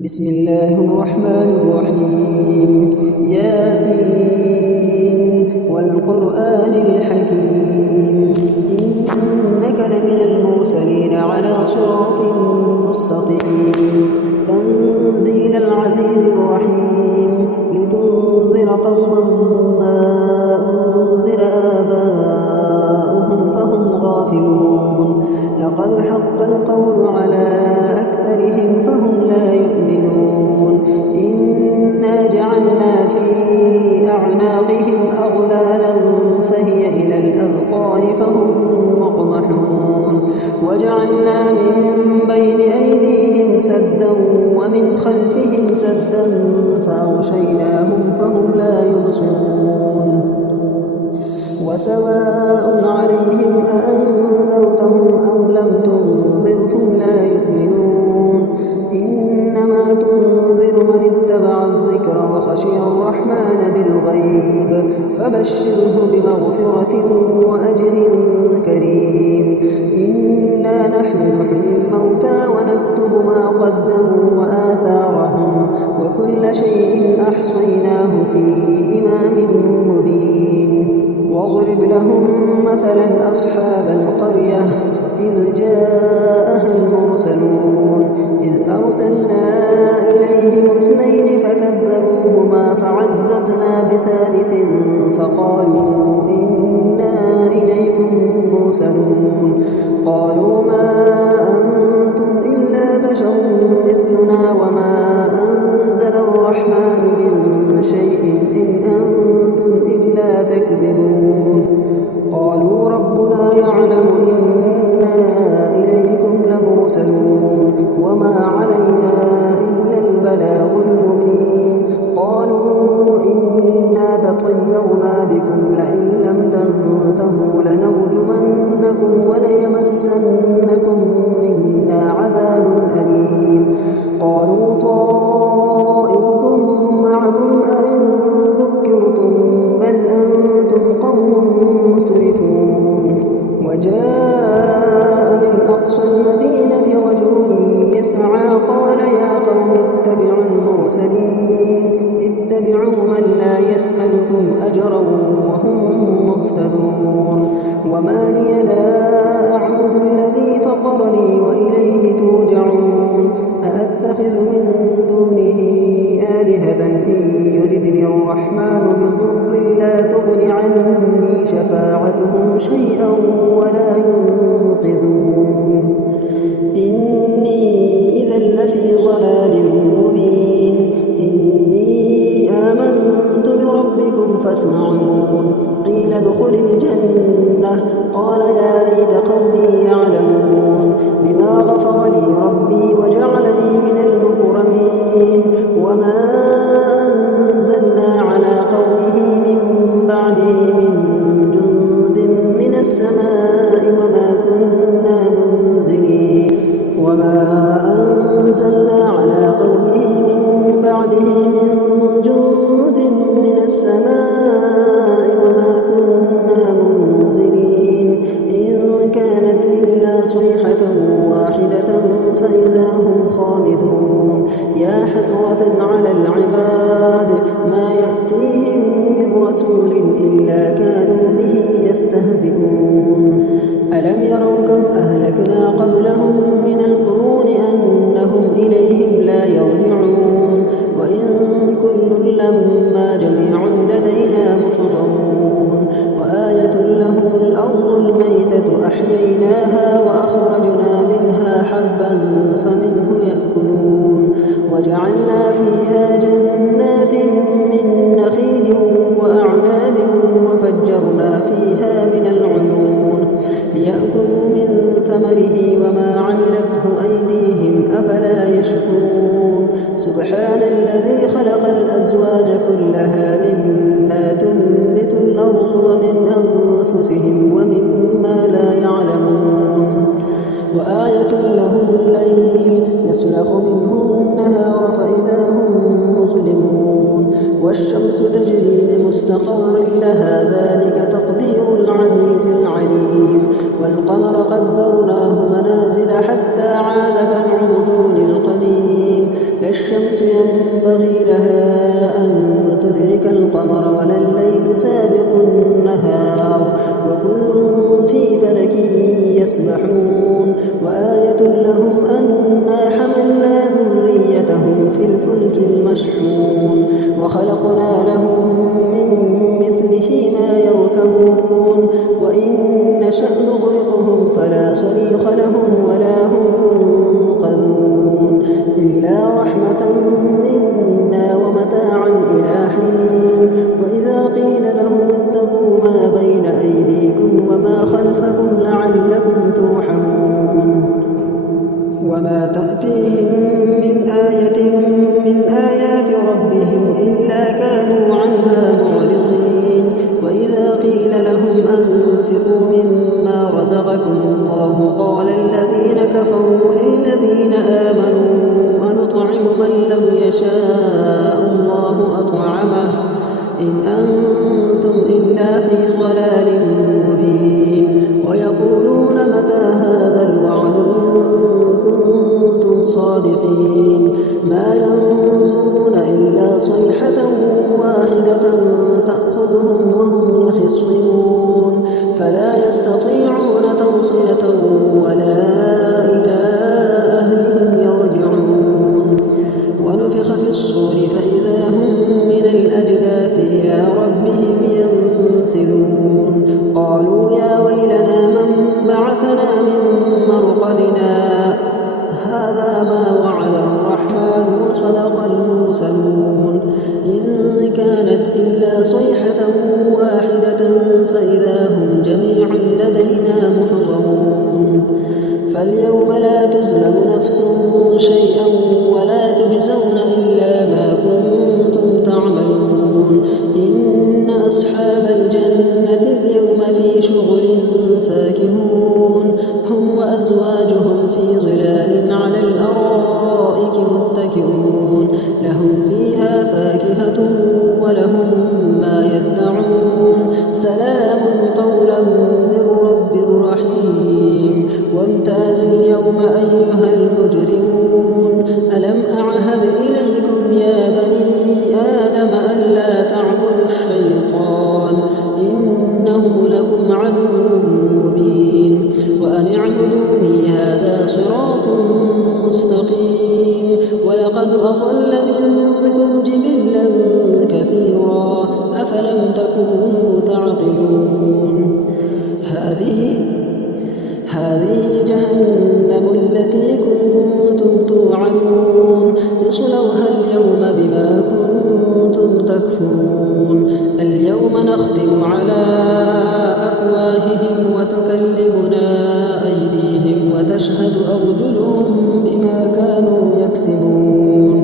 بسم الله الرحمن الرحيم ياسين والقرآن الحكيم إنك لمن المرسلين على صراط مستقيم تنزيل العزيز الرحيم لتنذر قوما ما أنذر آباؤهم فهم غافلون لقد حق القول على أكثرهم فهم لا يؤمنون إنا جعلنا في أعناقهم أغلالا فهي إلى الأذقان فهم مقمحون وجعلنا من بين أيديهم سدا ومن خلفهم سدا فأغشيناهم فهم لا يبصرون وسواء عليهم أأنذرتهم أم لم تنذرهم لا يؤمنون إنما تنذر من اتبع الذكر وخشي الرحمن بالغيب فبشره بمغفرة وأجر كريم إنا نحن نحيي الموتى ونكتب ما قدموا وآثارهم وكل شيء أحصيناه في إمام مبين واضرب لهم مثلا أصحاب القرية إذ جاءها المرسلون إذ أرسلنا إليهم اثنين فكذبوهما فعززنا بثالث فقالوا إنا إليكم مرسلون قالوا ما أنتم إلا بشر مثلنا وما أنزل الرحمن من شيء إن أنتم إلا تكذبون قالوا ربنا يعلم إنا إليكم لمرسلون وما علينا إلا البلاغ المبين قالوا إنا تطيرنا بكم لئن لم تنتهوا لنرجمنكم وليمسنكم منا عذاب أليم قالوا طائركم معكم أئن ذكرتم بل أنتم قوم مسرفون وجاء من أقصى المدينة رجل يسعى قال يا قوم اتبعوا المرسلين اتبعوا من لا يسألكم أجرا وهم مهتدون وما لي لا أعبد الذي فطرني وإليه ترجعون أأتخذ من دونه آلهة إن يردني الرحمن بضر لا تغن عني شفاعتهم شيئا ولا ينقذون إني إذا لفي ضلال مبين إني آمنت بربكم فاسمعون قيل ادخل الجنة قال يا ليت قومي يعلمون بما غفر لي ربي وجعلني من المكرمين وما أنزلنا على قومه من بعده من جند من السماء وما كنا منزلين وما أنزلنا على قومه من بعده من جند من السماء وما كنا منزلين إن كانت إلا صيحة واحدة فإذا هم خامدون يا حسرة على العباد ما يأتيهم من رسول إلا كانوا به يستهزئون ألم يروا كم أهلكنا قبلهم من القرون أنهم إليهم لا يرجعون وإن كل لما جميع لدينا محضرون وآية لهم الأرض الميتة أحييناها وأخرجنا منها حبا فمنه يأكلون وجعلنا فيها جنات من نخيل وأعناب وفجرنا فيها من العيون ليأكلوا من ثمره وما عملته أيديهم أفلا يشكرون سبحان الذي خلق الأزواج كلها مما تنبت الأرض ومن أنفسهم ومما لا يعلمون وآية لهم الليل نسلخ منه النهار فإذا هم مظلمون والشمس تجري لمستقر لها ذلك تقدير العزيز العليم والقمر قدرناه منازل حتى عاد كالعرجون القديم الشمس ينبغي لها أن تدرك القمر ولا الليل سابق النهار وكل في فلك يسبحون وآية لهم أنا حملنا ذريتهم في الفلك المشحون وخلقنا لهم من مثله ما يركبون وإن نشأ نغرقهم فلا صريخ لهم ولا هم ينقذون إلا رحمة منا ومتاعا إلى حين وإذا قيل لهم اتقوا ما بين أيديكم وما خلفكم لعلكم ترحمون وما تأتيهم من آية من آيات ربهم إلا كانوا عنها معرضين وإذا قيل لهم أنفقوا مما رزقكم الله قال الذين كفروا للذين آمنوا أنطعم من لو يشاء الله أطعمه إن أنتم إلا في ضلال مبين ويقولون متى هذا الوعد إن كنتم صادقين ما ينظرون إلا صيحة واحدة تأخذهم وهم يخصمون فلا يستطيعون توصية ولا إلى أهلهم يرجعون ونفخ في الصور فإذا هم من الأجداث إلى ربهم ينسلون قالوا يا ويلنا من بعثنا من مرقدنا هذا ما وعد الرحمن وصدق المرسلون إن كانت إلا صيحة واحدة فإذا هم جميع لدينا محضرون فاليوم لا تظلم نفس شيئا ولا تجزون إلا ما كنتم تعملون إن أصحاب الجنة اليوم في شغل فاكهون هم وأزواجهم في ظلال على الأرائك متكئون لهم فيها فاكهة ولهم ما يدعون سلام قولا من رب رحيم وامتازوا اليوم أيها المجرمون ألم أعهد إليكم يا بني آدم ألا تعبدوا الشيطان إنه لكم عدو مبين وأن اعبدوني هذا صراط مستقيم ولقد أضل منكم جبلا كثيرا أفلم تكونوا تعقلون هذه جهنم التي كنتم توعدون اصلوها اليوم بما كنتم تكفرون اليوم نختم على أفواههم وتكلمنا أيديهم وتشهد أرجلهم بما كانوا يكسبون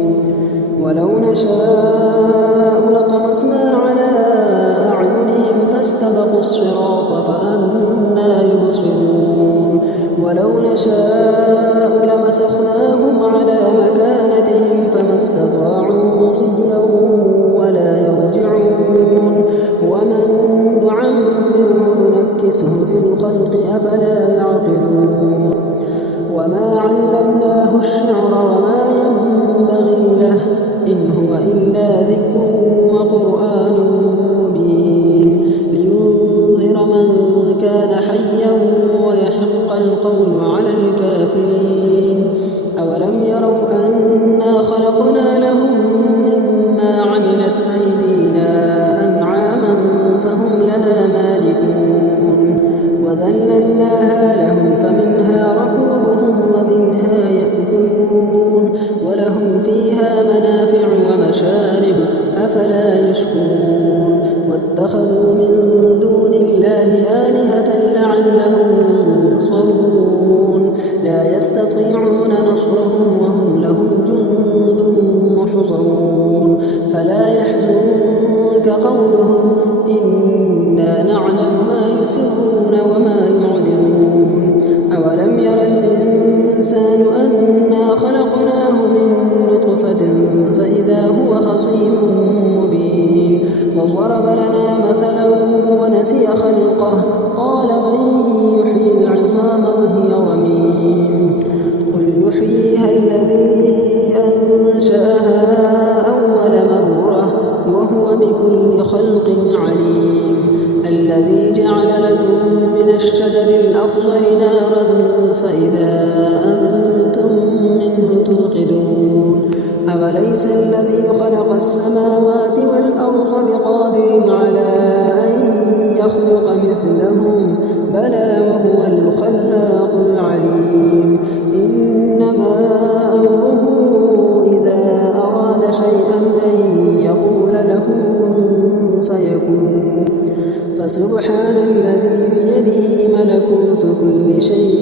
ولو نشاء لطمسنا على أعينهم فاستبقوا الصراط فأنى يبصرون ولو نشاء لمسخناهم على مكانتهم فما استطاعوا مضيا ولا يرجعون ومن نعمره ننكسه في الخلق أفلا يعقلون وما علمناه الشعر وما ينبغي له إن هو إلا ذكر وقرآن مبين لينذر من كان حيا ويحق القول على الكافرين أولم يروا أنا خلقنا لهم مما عملت أيدينا أنعاما فهم لها مالكون وذللناها لهم فمنها ركوبهم ومنها يأكلون ولهم فيها منافع ومشارب أفلا يشكرون واتخذوا من دون الله آلهة لعلهم ينصرون لا يستطيعون نصرهم وهم لهم جند محضرون فلا يحزنك قولهم إنا نعلم ما يسرون وما يعلنون أولم ير الإنسان أنا خلقناه من نطفة فإذا هو خصيم مبين أنشأها أول مرة وهو بكل خلق عليم الذي جعل لكم من الشجر الأخضر نارا فإذا أنتم منه توقدون أوليس الذي خلق السماوات والأرض بقادر على أن يخلق مثلهم بلى وهو الخلاق العليم إنما أمره إذا أراد شيئا أن يقول له كن فيكون فسبحان الذي بيده ملكوت كل شيء